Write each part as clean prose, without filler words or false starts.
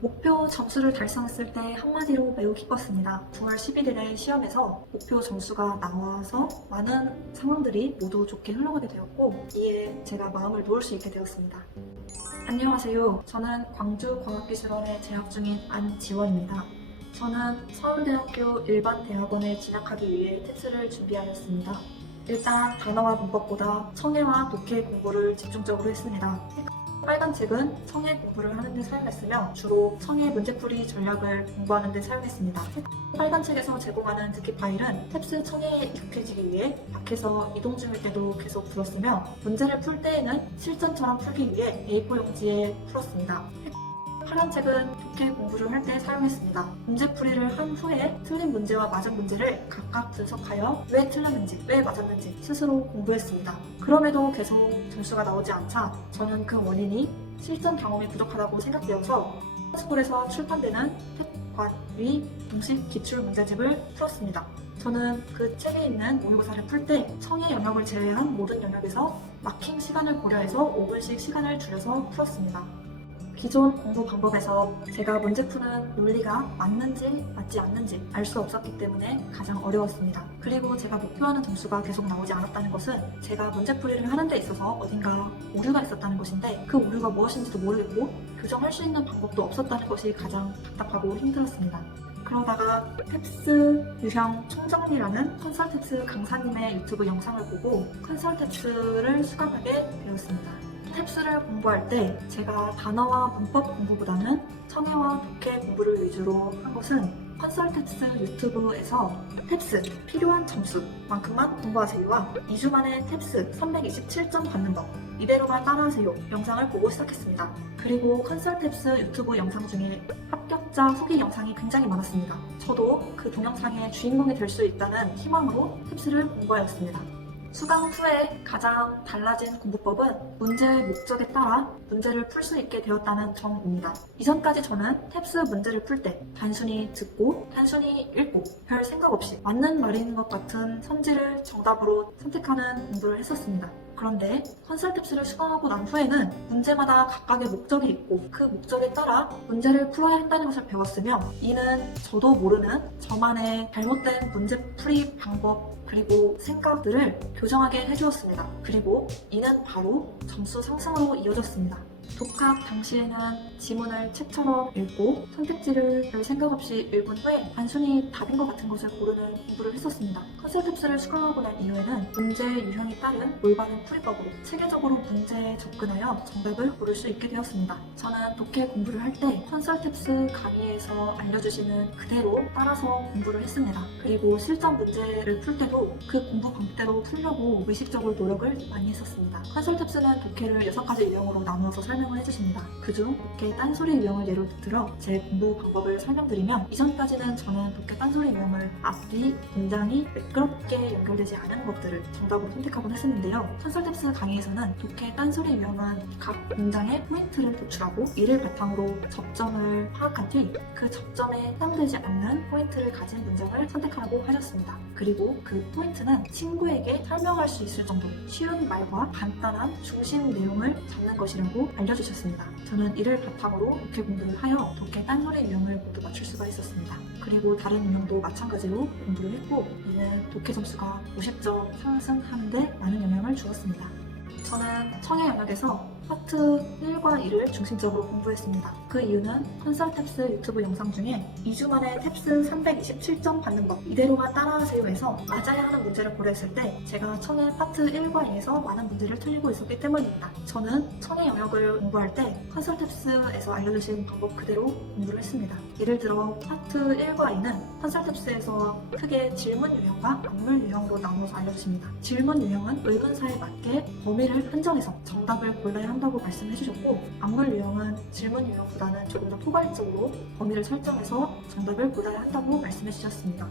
목표 점수를 달성했을 때 한마디로 매우 기뻤습니다. 9월 11일에 시험에서 목표 점수가 나와서 많은 상황들이 모두 좋게 흘러가게 되었고 이에 제가 마음을 놓을 수 있게 되었습니다. 안녕하세요. 저는 광주과학기술원에 재학 중인 안지원입니다. 저는 서울대학교 일반대학원에 진학하기 위해 텍스를 준비하였습니다. 일단 단어와 문법보다 청해와 독해 공부를 집중적으로 했습니다. 빨간 책은 청해 공부를 하는 데 사용했으며 주로 청해 문제풀이 전략을 공부하는 데 사용했습니다. 빨간 책에서 제공하는 듣기 파일은 탭스 청해에 익숙해지기 위해 밖에서 이동 중일 때도 계속 들었으며 문제를 풀 때에는 실전처럼 풀기 위해 A4 용지에 풀었습니다. 파란 책은 독해 공부를 할 때 사용했습니다. 문제풀이를 한 후에 틀린 문제와 맞은 문제를 각각 분석하여 왜 틀렸는지, 왜 맞았는지 스스로 공부했습니다. 그럼에도 계속 점수가 나오지 않자 저는 그 원인이 실전 경험이 부족하다고 생각되어서 스쿨에서 출판되는 탭과 공식 기출 문제집을 풀었습니다. 저는 그 책에 있는 모의고사를 풀 때 청해 영역을 제외한 모든 영역에서 마킹 시간을 고려해서 5분씩 시간을 줄여서 풀었습니다. 기존 공부 방법에서 제가 문제 푸는 논리가 맞는지 맞지 않는지 알 수 없었기 때문에 가장 어려웠습니다. 그리고 제가 목표하는 점수가 계속 나오지 않았다는 것은 제가 문제풀이를 하는 데 있어서 어딘가 오류가 있었다는 것인데 그 오류가 무엇인지도 모르겠고 교정할 수 있는 방법도 없었다는 것이 가장 답답하고 힘들었습니다. 그러다가 탭스 유형 총정리라는 컨설탭스 강사님의 유튜브 영상을 보고 컨설탭스를 수강하게 되었습니다. 탭스를 공부할 때 제가 단어와 문법 공부보다는 청해와 독해 공부를 위주로 한 것은 컨설탭스 유튜브에서 탭스 필요한 점수만큼만 공부하세요와 2주 만에 탭스 327점 받는 법 이대로만 따라하세요 영상을 보고 시작했습니다. 그리고 컨설탭스 유튜브 영상 중에 합격자 후기 영상이 굉장히 많았습니다. 저도 그 동영상의 주인공이 될 수 있다는 희망으로 탭스를 공부하였습니다. 수강 후에 가장 달라진 공부법은 문제의 목적에 따라 문제를 풀 수 있게 되었다는 점입니다. 이전까지 저는 탭스 문제를 풀 때 단순히 듣고 단순히 읽고 별 생각 없이 맞는 말인 것 같은 선지를 정답으로 선택하는 공부를 했었습니다. 그런데 컨설탭스를 수강하고 난 후에는 문제마다 각각의 목적이 있고 그 목적에 따라 문제를 풀어야 한다는 것을 배웠으며 이는 저도 모르는 저만의 잘못된 문제풀이 방법 그리고 생각들을 교정하게 해주었습니다. 그리고 이는 바로 점수 상승으로 이어졌습니다. 독학 당시에는 지문을 책처럼 읽고 선택지를 별 생각 없이 읽은 후에 단순히 답인 것 같은 것을 고르는 공부를 했었습니다. 컨설탭스를 수강하고 난 이후에는 문제 유형에 따른 올바른 풀이법으로 체계적으로 문제에 접근하여 정답을 고를 수 있게 되었습니다. 저는 독해 공부를 할 때 컨설탭스 강의에서 알려주시는 그대로 따라서 공부를 했습니다. 그리고 실전 문제를 풀 때도 그 공부 방법대로 풀려고 의식적으로 노력을 많이 했었습니다. 컨설탭스는 독해를 6가지 유형으로 나누어서 설명을 해주십니다. 그중 독해 딴소리 유형을 예로 들어 제 공부 방법을 설명드리면 이전까지는 저는 독해 딴소리 유형을 앞뒤 문장이 매끄럽게 연결되지 않은 것들을 정답으로 선택하곤 했었는데요. 컨설탭스 강의에서는 독해 딴소리 유형은 각 문장의 포인트를 도출하고 이를 바탕으로 접점을 파악한 뒤 그 접점에 해당되지 않는 포인트를 가진 문장을 선택하라고 하셨습니다. 그리고 그 포인트는 친구에게 설명할 수 있을 정도 쉬운 말과 간단한 중심 내용을 잡는 것이라고 알려주셨습니다. 저는 이를 바탕으로 독해 공부를 하여 독해 딴소리 유형을 모두 맞출 수가 있었습니다. 그리고 다른 유형도 마찬가지로 공부를 했고 이는 독해 점수가 50점 상승하는데 많은 영향을 주었습니다. 저는 청해 영역에서 파트 1과 2를 중심적으로 공부했습니다. 그 이유는 컨설탭스 유튜브 영상 중에 2주 만에 탭스 327점 받는 법 이대로만 따라하세요에서 맞아야 하는 문제를 고려했을 때 제가 청해 파트 1과 2에서 많은 문제를 틀리고 있었기 때문입니다. 저는 청해 영역을 공부할 때 컨설탭스에서 알려주신 방법 그대로 공부를 했습니다. 예를 들어 파트 1과 2는 컨설탭스에서 크게 질문 유형과 악물 유형으로 나누어서 알려주십니다. 질문 유형은 의문사에 맞게 범위를 한정해서 정답을 골라야 한다고 말씀해 주셨고 악물 유형은 질문 유형보다는 조금 더 포괄적으로 범위를 설정해서 정답을 골라야 한다고 말씀해 주셨습니다.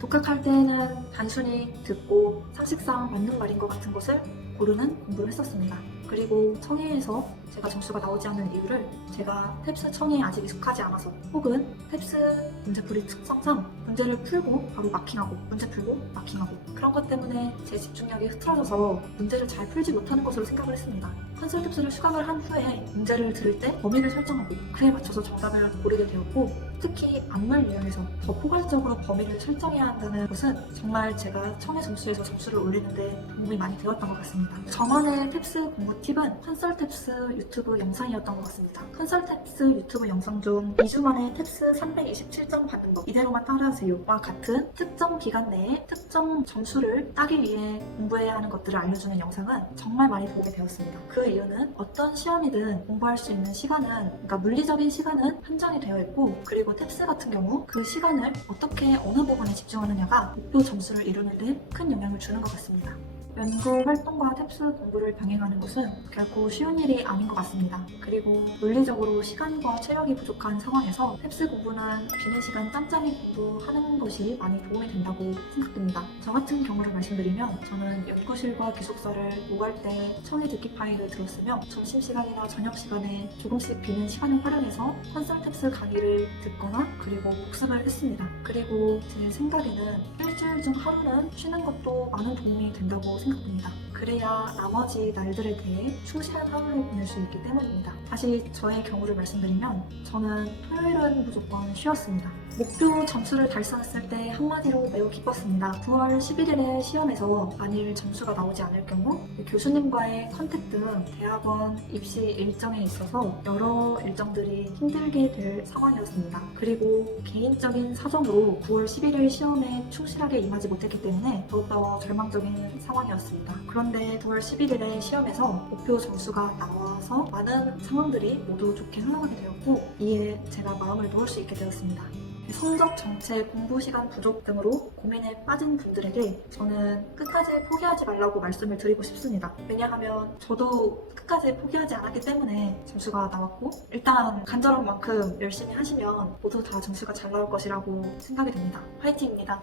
독학할 때에는 단순히 듣고 상식상 맞는 말인 것 같은 것을 고르는 공부를 했었습니다. 그리고 청해에서 제가 점수가 나오지 않는 이유를 제가 탭스 청이 아직 익숙하지 않아서 혹은 탭스 문제풀이 특성상 문제를 풀고 바로 마킹하고 문제 풀고 마킹하고 그런 것 때문에 제 집중력이 흐트러져서 문제를 잘 풀지 못하는 것으로 생각을 했습니다. 컨설 탭스를 수강을 한 후에 문제를 들을 때 범위를 설정하고 그에 맞춰서 정답을 고르게 되었고 특히 안물 유형에서 더 포괄적으로 범위를 설정해야 한다는 것은 정말 제가 청의 점수에서 점수를 올리는데 도움이 많이 되었던 것 같습니다. 저만의 탭스 공부 팁은 컨설 탭스 유튜브 영상이었던 것 같습니다. 컨설 탭스 유튜브 영상 중 2주 만에 탭스 327점 받는 법 이대로만 따라하세요와 같은 특정 기간 내에 특정 점수를 따기 위해 공부해야 하는 것들을 알려주는 영상은 정말 많이 보게 되었습니다. 그 이유는 어떤 시험이든 공부할 수 있는 시간은 그러니까 물리적인 시간은 한정이 되어 있고 그리고 탭스 같은 경우 그 시간을 어떻게 어느 부분에 집중하느냐가 목표 점수를 이루는 데 큰 영향을 주는 것 같습니다. 연구 활동과 탭스 공부를 병행하는 것은 결코 쉬운 일이 아닌 것 같습니다. 그리고 물리적으로 시간과 체력이 부족한 상황에서 탭스 공부는 비는 시간 짬짬이 공부하는 것이 많이 도움이 된다고 생각됩니다. 저 같은 경우를 말씀드리면 저는 연구실과 기숙사를 오갈 때 청의 듣기 파일을 들었으며 점심시간이나 저녁시간에 조금씩 비는 시간을 활용해서 컨설 탭스 강의를 듣거나 그리고 복습을 했습니다. 그리고 제 생각에는 일주일 중 하루는 쉬는 것도 많은 도움이 된다고 생각됩니다. 그래야 나머지 날들에 대해 충실한 하루를 보낼 수 있기 때문입니다. 다시 저의 경우를 말씀드리면 저는 토요일은 무조건 쉬었습니다. 목표 점수를 달성했을 때 한마디로 매우 기뻤습니다. 9월 11일에 시험에서 만일 점수가 나오지 않을 경우 교수님과의 컨택 등 대학원 입시 일정에 있어서 여러 일정들이 힘들게 될 상황이었습니다. 그리고 개인적인 사정으로 9월 11일 시험에 충실하게 임하지 못했기 때문에 더욱더 절망적인 상황이었습니다. 그런데 9월 11일에 시험에서 목표 점수가 나와서 많은 상황들이 모두 좋게 흘러가게 되었고 이에 제가 마음을 놓을 수 있게 되었습니다. 성적 정체, 공부 시간 부족 등으로 고민에 빠진 분들에게 저는 끝까지 포기하지 말라고 말씀을 드리고 싶습니다. 왜냐하면 저도 끝까지 포기하지 않았기 때문에 점수가 나왔고 일단 간절한 만큼 열심히 하시면 모두 다 점수가 잘 나올 것이라고 생각이 됩니다. 화이팅입니다.